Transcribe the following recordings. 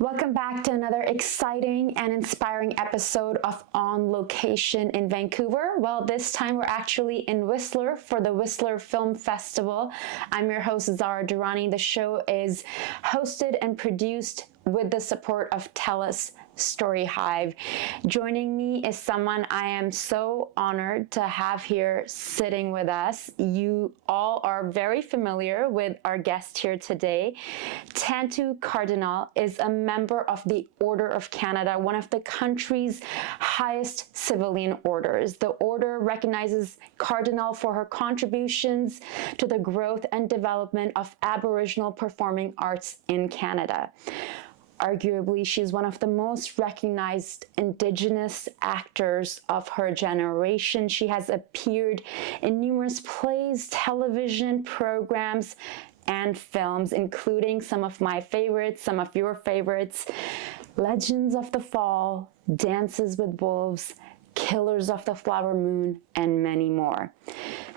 Welcome back to another exciting and inspiring episode of On Location in Vancouver. Well, this time we're actually in Whistler for the Whistler Film Festival. I'm your host, Zara Durrani. The show is hosted and produced with the support of TELUS STORYHIVE. Joining me is someone I am so honored to have here sitting with us. You all are very familiar with our guest here today. Tantoo Cardinal is a member of the Order of Canada, one of the country's highest civilian orders. The order recognizes Cardinal for her contributions to the growth and development of Aboriginal performing arts in Canada. Arguably, she's one of the most recognized Indigenous actors of her generation. She has appeared in numerous plays, television programs, and films, including some of my favorites, some of your favorites, Legends of the Fall, Dances with Wolves, Killers of the Flower Moon, and many more.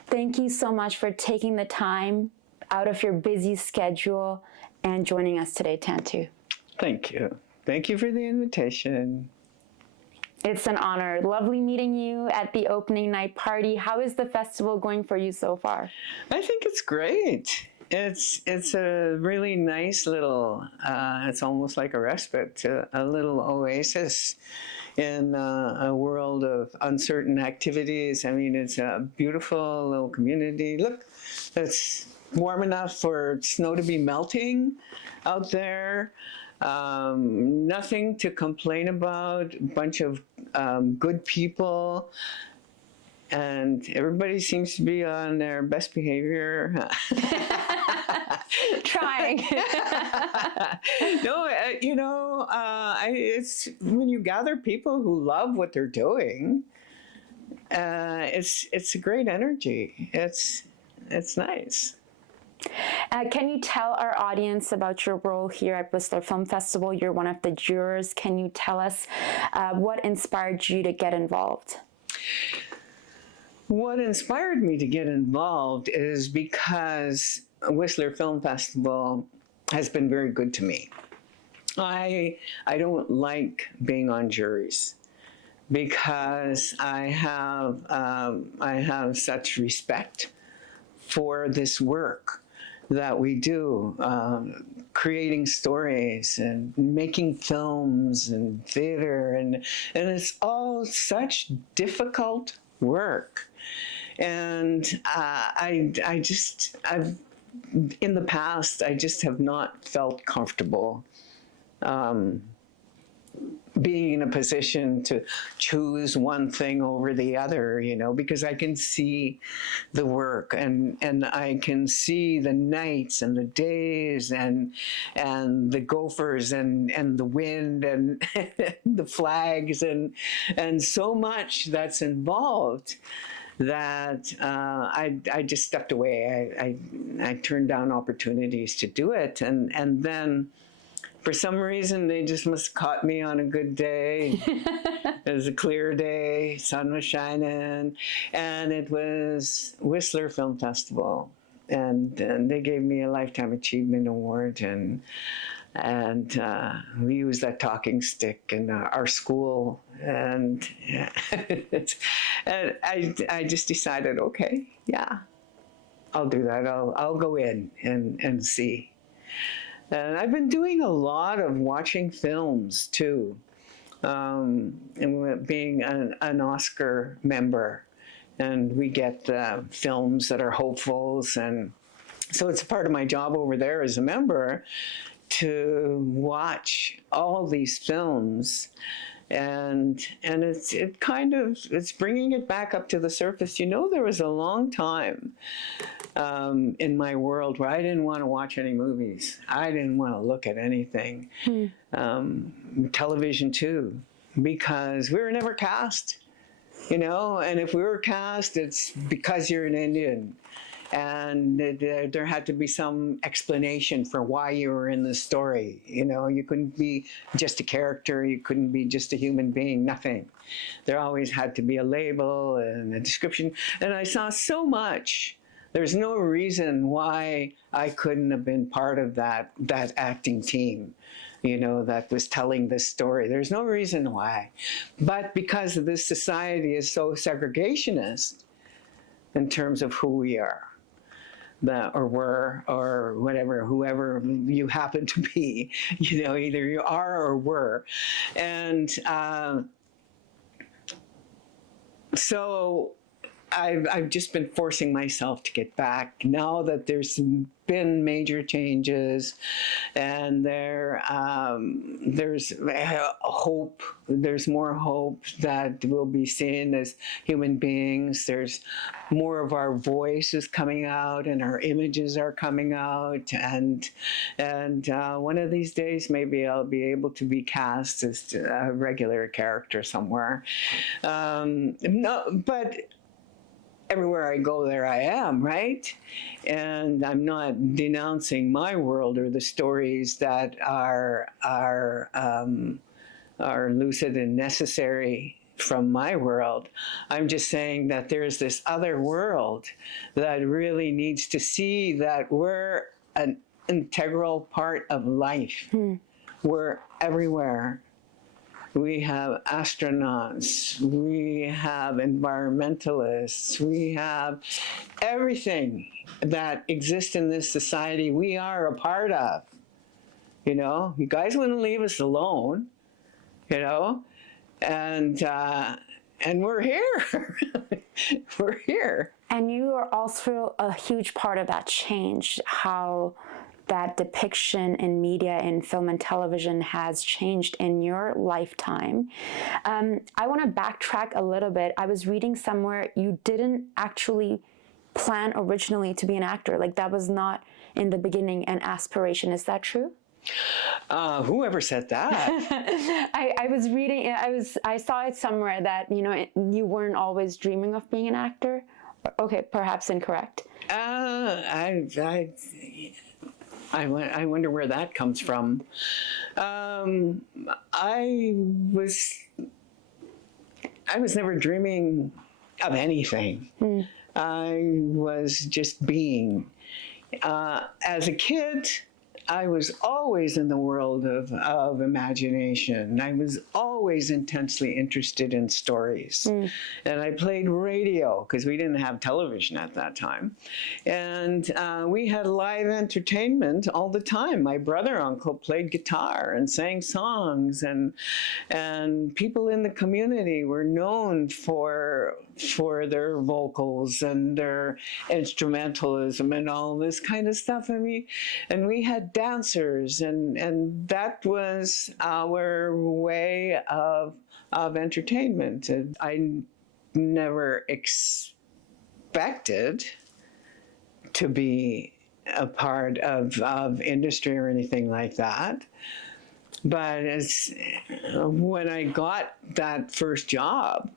Thank you so much for taking the time out of your busy schedule and joining us today, Tantoo. Thank you. Thank you for the invitation. It's an honor. Lovely meeting you at the opening night party. How is the festival going for you so far? I think it's great. It's a really nice little, it's almost like a respite, a little oasis in a world of uncertain activities. I mean, it's a beautiful little community. Look, it's warm enough for snow to be melting out there. Nothing to complain about, a bunch of good people, and everybody seems to be on their best behavior. Trying. No, it's when you gather people who love what they're doing, it's a great energy. It's nice. Can you tell our audience about your role here at Whistler Film Festival? You're one of the jurors. Can you tell us what inspired you to get involved? What inspired me to get involved is because Whistler Film Festival has been very good to me. I don't like being on juries because I have such respect for this work that we do, creating stories and making films and theater, and it's all such difficult work. And I've in the past, I just have not felt comfortable being in a position to choose one thing over the other, because I can see the work and I can see the nights and the days and the gophers and the wind and the flags and so much that's involved that I just stepped away. I turned down opportunities to do it, and then for some reason, they just must have caught me on a good day. It was a clear day, sun was shining, and it was Whistler Film Festival. And they gave me a Lifetime Achievement Award, and we used that talking stick in our school. And, and I just decided, okay, yeah, I'll do that. I'll go in and see. And I've been doing a lot of watching films too, and being an Oscar member, and we get films that are hopefuls, and so it's a part of my job over there as a member to watch all these films, and it's bringing it back up to the surface. There was a long time in my world where I didn't want to watch any movies. I didn't want to look at anything. Television too, because we were never cast, and if we were cast, it's because you're an Indian. And there had to be some explanation for why you were in the story. You couldn't be just a character. You couldn't be just a human being, nothing. There always had to be a label and a description. And I saw so much. There's no reason why I couldn't have been part of that acting team. you know, that was telling this story. There's no reason why. But because this society is so segregationist in terms of who we are, or were, or whatever, whoever you happen to be, you know, either you are or were. And so I've just been forcing myself to get back now that there's been major changes, and there's hope. There's more hope that we'll be seen as human beings. There's more of our voices coming out, and our images are coming out. And one of these days, maybe I'll be able to be cast as a regular character somewhere. No, but everywhere I go, there I am, right? And I'm not denouncing my world or the stories that are lucid and necessary from my world. I'm just saying that there's this other world that really needs to see that we're an integral part of life. We're everywhere. We have astronauts, we have environmentalists, we have everything that exists in this society we are a part of. You know, you guys wouldn't leave us alone, you know, and we're here. We're here. And you are also a huge part of that change, how that depiction in media, in film and television has changed in your lifetime. I want to backtrack a little bit. I was reading somewhere you didn't actually plan originally to be an actor. Like, that was not in the beginning an aspiration. Is that true? Whoever said that? I was reading, I saw it somewhere that, you know, you weren't always dreaming of being an actor. Okay, perhaps incorrect. I wonder where that comes from. I was never dreaming of anything. I was just being. As a kid, I was always in the world of imagination. I was always intensely interested in stories. And I played radio because we didn't have television at that time. And we had live entertainment all the time. My brother-uncle played guitar and sang songs, and people in the community were known for their vocals and their instrumentalism and all this kind of stuff. I mean, and we had dancers, and that was our way of entertainment. And I never expected to be a part of industry or anything like that. But when I got that first job,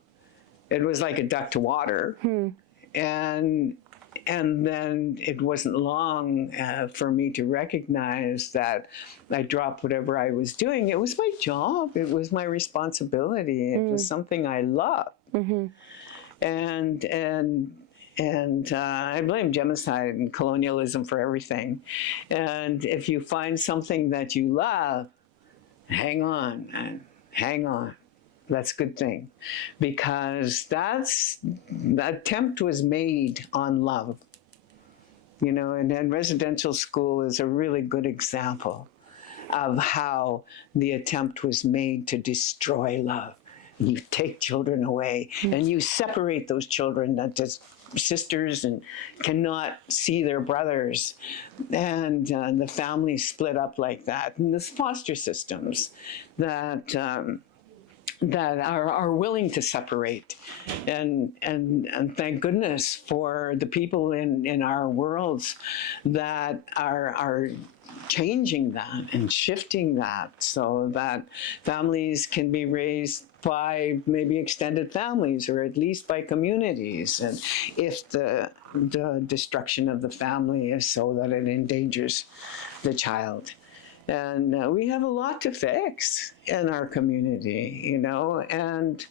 it was like a duck to water. And then it wasn't long for me to recognize that I dropped whatever I was doing. It was my job. It was my responsibility. It was something I loved. And I blame genocide and colonialism for everything. And if you find something that you love, hang on, man. Hang on. That's a good thing, because the attempt was made on love, you know, and residential school is a really good example of how the attempt was made to destroy love. You take children away and you separate those children that just sisters and cannot see their brothers, and the family split up like that. And there's foster systems that are willing to separate, and thank goodness for the people in our worlds that are changing that and shifting that, so that families can be raised by maybe extended families, or at least by communities. And if the destruction of the family is so that it endangers the child. And we have a lot to fix in our community, you know, and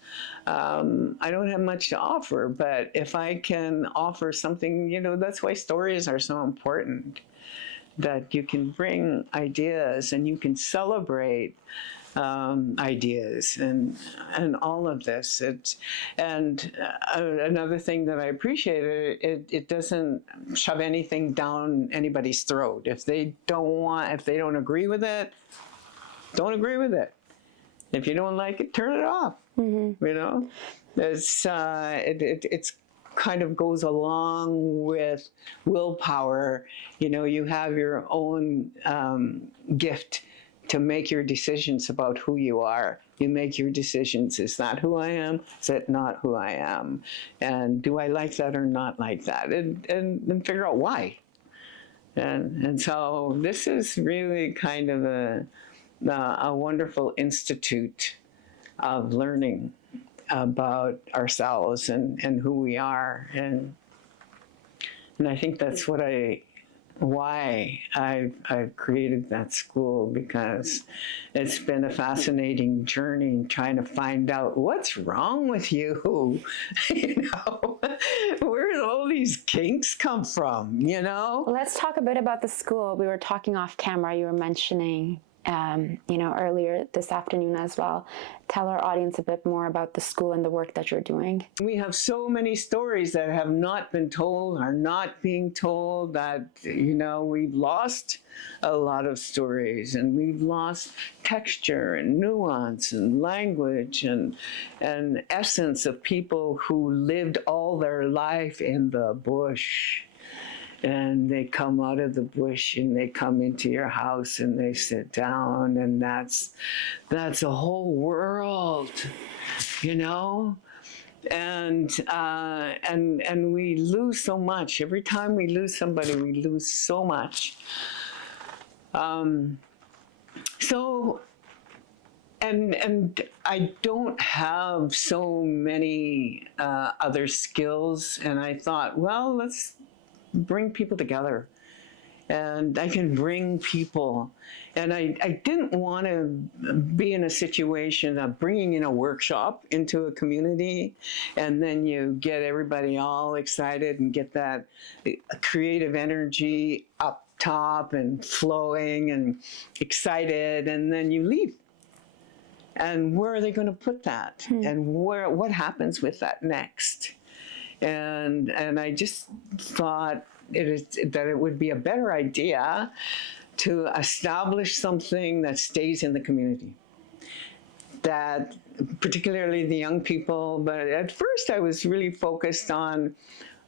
I don't have much to offer, but if I can offer something, you know, that's why stories are so important. that you can bring ideas and you can celebrate ideas and all of this. Another thing that I appreciate, it doesn't shove anything down anybody's throat. If they don't agree with it, don't agree with it. If you don't like it, turn it off. You know, it's kind of goes along with willpower. You know, you have your own gift to make your decisions about who you are. You make your decisions. Is that who I am? Is that not who I am? And do I like that or not like that? And figure out why. And so this is really kind of a wonderful institute of learning about ourselves and who we are. And I think that's why I've created that school, because it's been a fascinating journey trying to find out what's wrong with you. You know, where do all these kinks come from, you know? Let's talk a bit about the school. We were talking off camera. You were mentioning you know, earlier this afternoon as well. Tell our audience a bit more about the school and the work that you're doing. We have so many stories that have not been told, are not being told, that, you know, we've lost a lot of stories, and we've lost texture and nuance and language and essence of people who lived all their life in the bush. And they come out of the bush and they come into your house and they sit down, and that's a whole world, you know. And we lose so much. Every time we lose somebody, we lose so much. And I don't have so many other skills, and I thought, well, let's bring people together, and I can bring people. And I didn't want to be in a situation of bringing in a workshop into a community, and then you get everybody all excited and get that creative energy up top and flowing and excited, and then you leave. And where are they going to put that? And what happens with that next? And I just thought that it would be a better idea to establish something that stays in the community, that particularly the young people. But at first I was really focused on,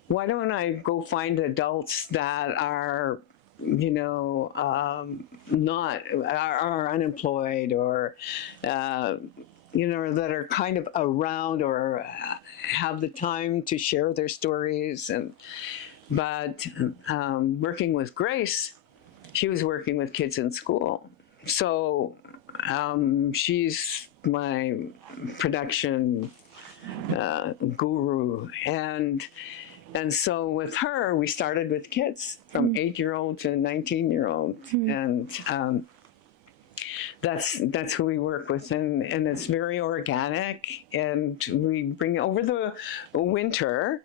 why don't I go find adults that are, you know, are unemployed, or you know, that are kind of around or have the time to share their stories. But working with Grace, she was working with kids in school. So she's my production guru. And so with her, we started with kids from 8-year-old to 19-year-old. And that's who we work with, and it's very organic. And we bring, over the winter,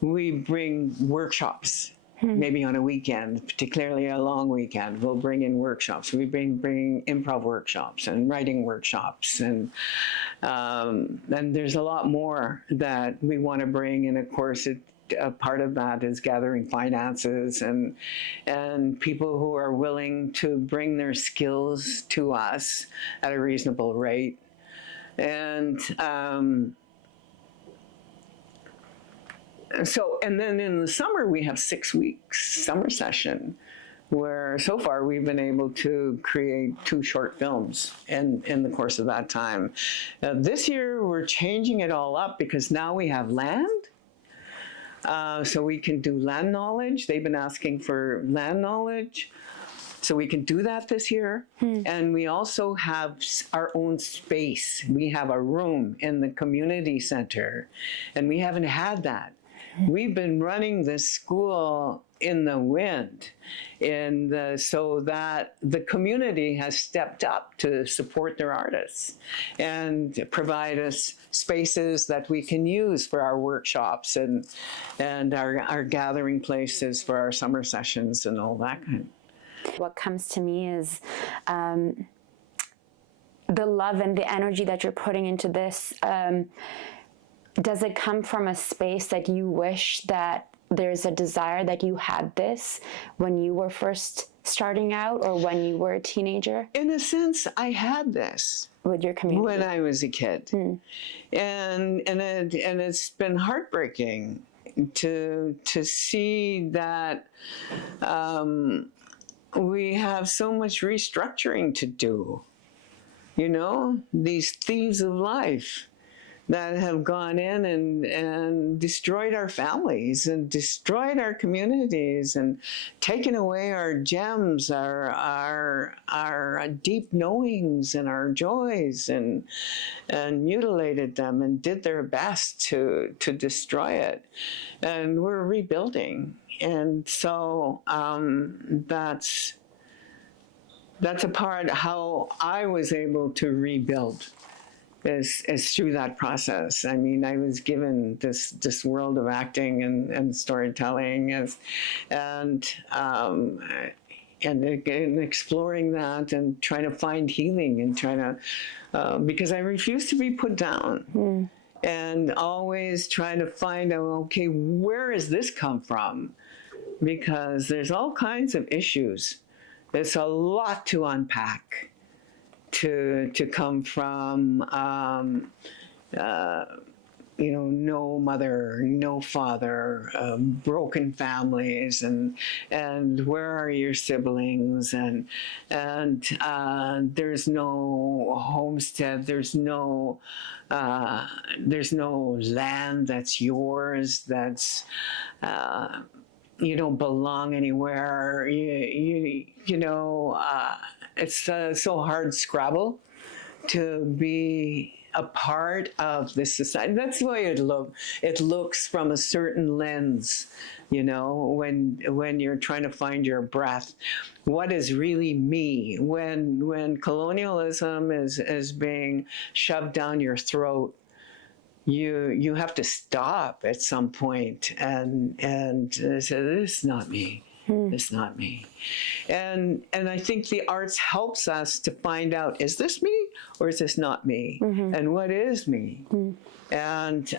we bring workshops, maybe on a weekend, particularly a long weekend. We'll bring in workshops. We bring improv workshops and writing workshops, and there's a lot more that we want to bring. And of course, a part of that is gathering finances and people who are willing to bring their skills to us at a reasonable rate. And then in the summer, we have 6 weeks summer session, where so far we've been able to create 2 short films in the course of that time. This year, we're changing it all up, because now we have land. So we can do land knowledge. They've been asking for land knowledge. So we can do that this year. And we also have our own space. We have a room in the community center, and we haven't had that. We've been running this school in the wind, so that the community has stepped up to support their artists and provide us spaces that we can use for our workshops and our gathering places for our summer sessions and all that kind. What comes to me is the love and the energy that you're putting into this. Does it come from a space that you wish that there's a desire that you had this when you were first starting out or when you were a teenager? In a sense, I had this With your community? when I was a kid. And it's been heartbreaking to see that we have so much restructuring to do. You know, these thieves of life that have gone in and destroyed our families and destroyed our communities and taken away our gems, our deep knowings and our joys, and mutilated them and did their best to destroy it. And we're rebuilding. And so that's a part how I was able to rebuild. Is through that process. I mean, I was given this world of acting and storytelling, and exploring that and trying to find healing and trying to, because I refuse to be put down, and always trying to find out, okay, where does this come from? Because there's all kinds of issues. There's a lot to unpack. To come from, you know, no mother, no father, broken families, and where are your siblings, and there's no homestead, there's no land that's yours, that's you don't belong anywhere. You know. It's so hard scrabble to be a part of this society. That's the way it looks from a certain lens, you know, when you're trying to find your breath. What is really me? When colonialism is being shoved down your throat, you have to stop at some point and say, this is not me. It's not me. And I think the arts helps us to find out, is this me or is this not me? And what is me? And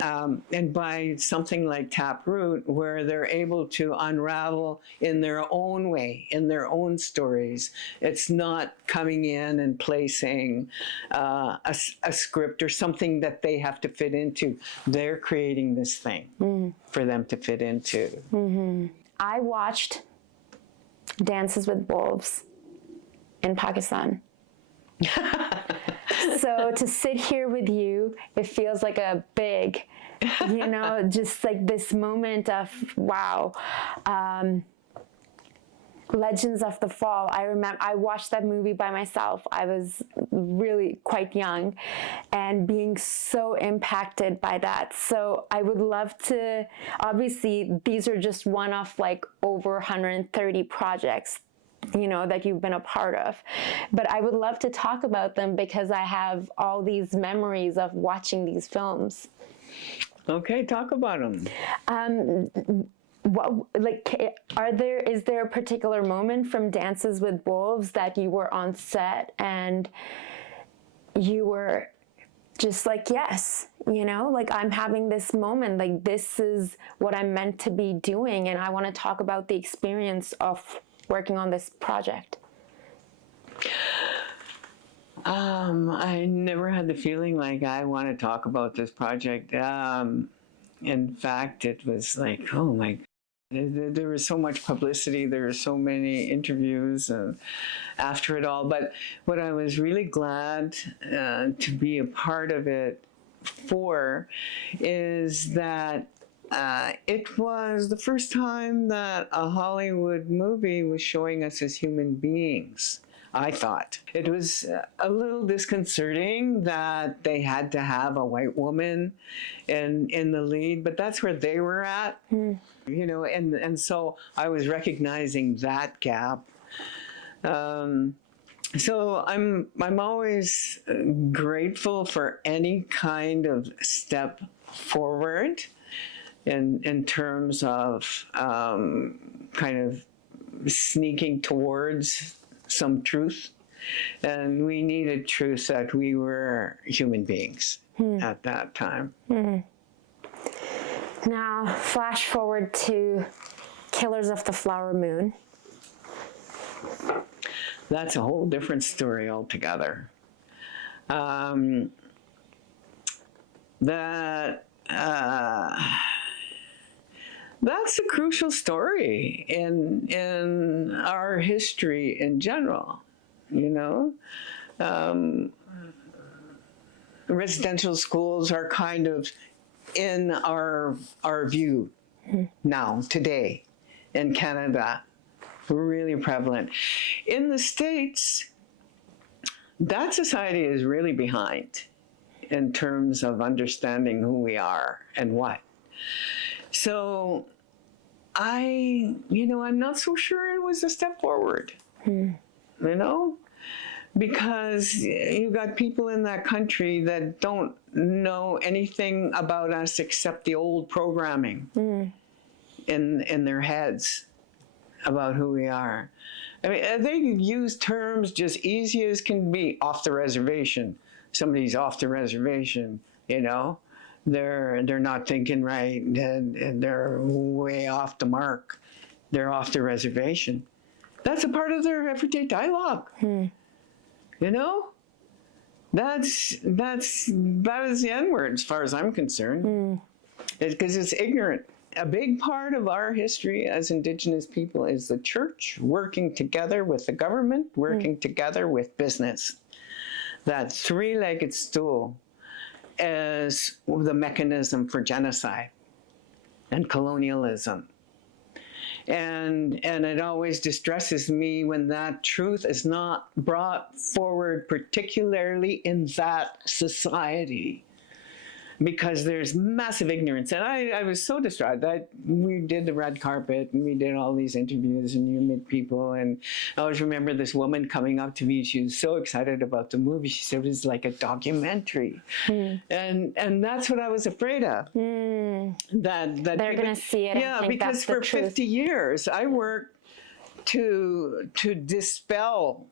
by something like Taproot, where they're able to unravel in their own way, in their own stories, it's not coming in and placing a script or something that they have to fit into. They're creating this thing for them to fit into. I watched Dances with Wolves in Pakistan. So to sit here with you, it feels like a big, you know, just like this moment of, wow. Legends of the Fall. I remember I watched that movie by myself. I was really quite young and being so impacted by that. So I would love to, obviously these are just one of like over 130 projects, you know, that you've been a part of. But I would love to talk about them because I have all these memories of watching these films. Okay, talk about them. What, like, is there a particular moment from Dances with Wolves that you were on set and you were just like, yes, you know, like I'm having this moment, like this is what I'm meant to be doing, and I want to talk about the experience of working on this project? I never had the feeling like I want to talk about this project. In fact, it was like, oh my God. There was so much publicity, there were so many interviews after it all. But what I was really glad to be a part of it for is that it was the first time that a Hollywood movie was showing us as human beings. I thought it was a little disconcerting that they had to have a white woman in the lead, but that's where they were at, you know, and so I was recognizing that gap. So I'm always grateful for any kind of step forward in terms of kind of sneaking towards some truth. And we needed truth that we were human beings at that time. Now, flash forward to Killers of the Flower Moon. That's a whole different story altogether. That's a crucial story in our history in general, you know. Residential schools are kind of in our view now, today, in Canada, really prevalent. In the States, that society is really behind in terms of understanding who we are and what. So I'm not so sure it was a step forward, you know, because you've got people in that country that don't know anything about us except the old programming in their heads about who we are. I mean, they use terms just easy as can be. Off the reservation. Somebody's off the reservation, you know. They're not thinking right, and they're way off the mark. They're off the reservation. That's a part of their everyday dialogue. You know? That is the N-word as far as I'm concerned. Because it's ignorant. A big part of our history as Indigenous people is the church working together with the government, working together with business. That three-legged stool is the mechanism for genocide and colonialism. And it always distresses me when that truth is not brought forward, particularly in that society, because there's massive ignorance. And I was so distraught that we did the red carpet and we did all these interviews and you meet people. And I always remember this woman coming up to me. She was so excited about the movie. She said it was like a documentary. And that's what I was afraid of. That they're going to see it. Yeah, and think because that's the for truth. 50 years I worked to dispel.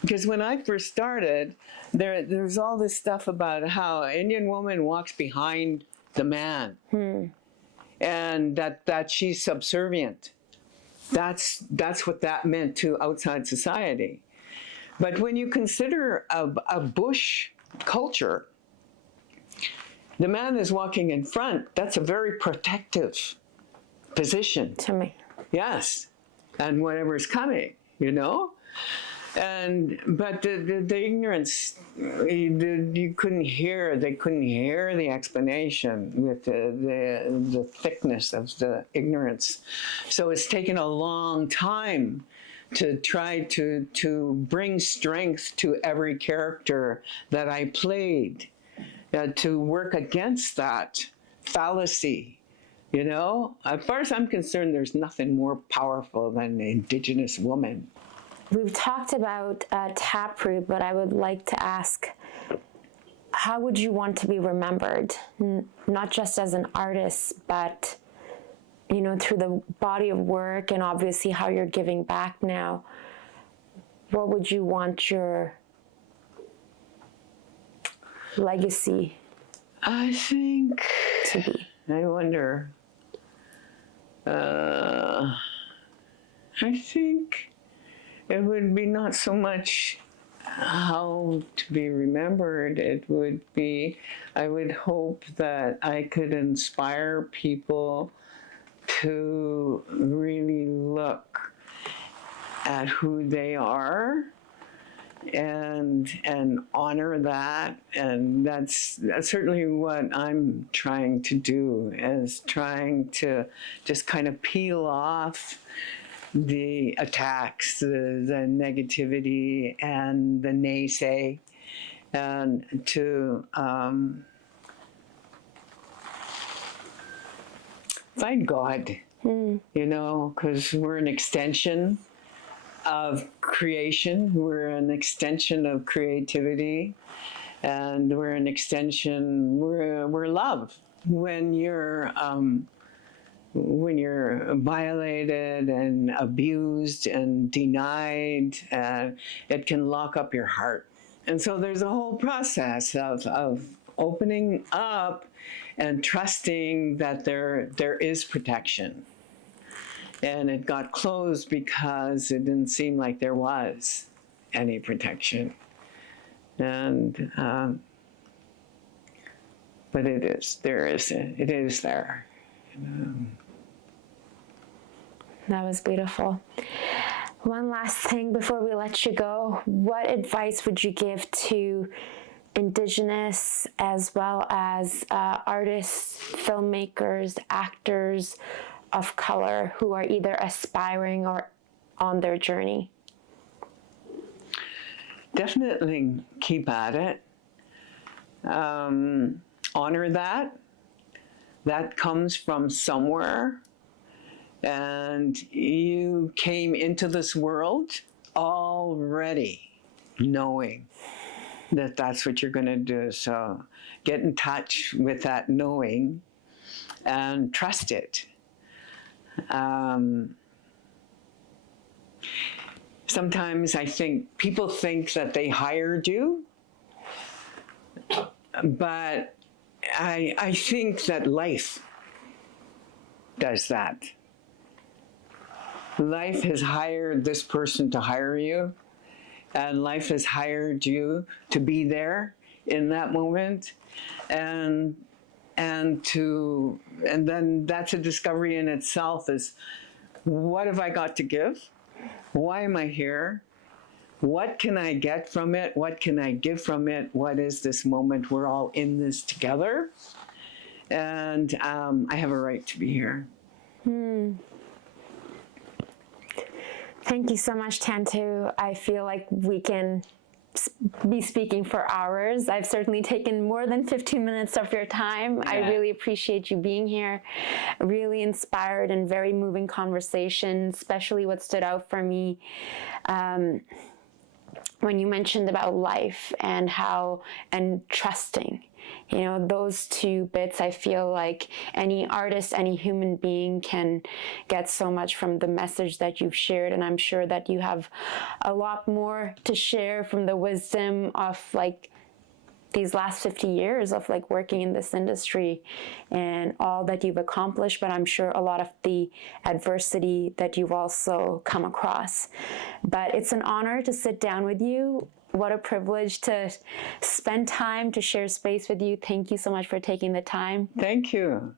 Because when I first started, there's all this stuff about how an Indian woman walks behind the man, and that she's subservient. That's what that meant to outside society. But when you consider a bush culture, the man is walking in front. That's a very protective position. To me. Yes, and whatever's coming, you know. But the ignorance, you couldn't hear. They couldn't hear the explanation with the thickness of the ignorance. So it's taken a long time to try to bring strength to every character that I played, to work against that fallacy. You know, as far as I'm concerned, there's nothing more powerful than an Indigenous woman. We've talked about Taproot, but I would like to ask, how would you want to be remembered? Not just as an artist, but, you know, through the body of work and obviously how you're giving back now. What would you want your legacy I think to be? I wonder. I think it would be not so much how to be remembered. It would be, I would hope that I could inspire people to really look at who they are and honor that. And that's certainly what I'm trying to do, is trying to just kind of peel off the attacks, the negativity and the naysay, and to find God, you know, because we're an extension of creation, we're an extension of creativity, and we're an extension, we're love. When you're when you're violated and abused and denied, it can lock up your heart. And so there's a whole process of opening up and trusting that there is protection. And it got closed because it didn't seem like there was any protection. And but it is there. That was beautiful. One last thing before we let you go, what advice would you give to Indigenous as well as artists, filmmakers, actors of color who are either aspiring or on their journey? Definitely keep at it. Honor that. That comes from somewhere. And you came into this world already knowing that that's what you're going to do. So get in touch with that knowing and trust it. Sometimes I think people think that they hired you, but I think that life does that. Life has hired this person to hire you, and life has hired you to be there in that moment, and then that's a discovery in itself. Is what have I got to give? Why am I here? What can I get from it? What can I give from it? What is this moment? We're all in this together, and I have a right to be here. Thank you so much, Tantoo. I feel like we can be speaking for hours. I've certainly taken more than 15 minutes of your time. Yeah. I really appreciate you being here. Really inspired and very moving conversation, especially what stood out for me when you mentioned about life and trusting. You know, those two bits, I feel like any artist, any human being can get so much from the message that you've shared. And I'm sure that you have a lot more to share from the wisdom of like these last 50 years of like working in this industry and all that you've accomplished. But I'm sure a lot of the adversity that you've also come across. But it's an honor to sit down with you. What a privilege to spend time to share space with you. Thank you so much for taking the time. Thank you.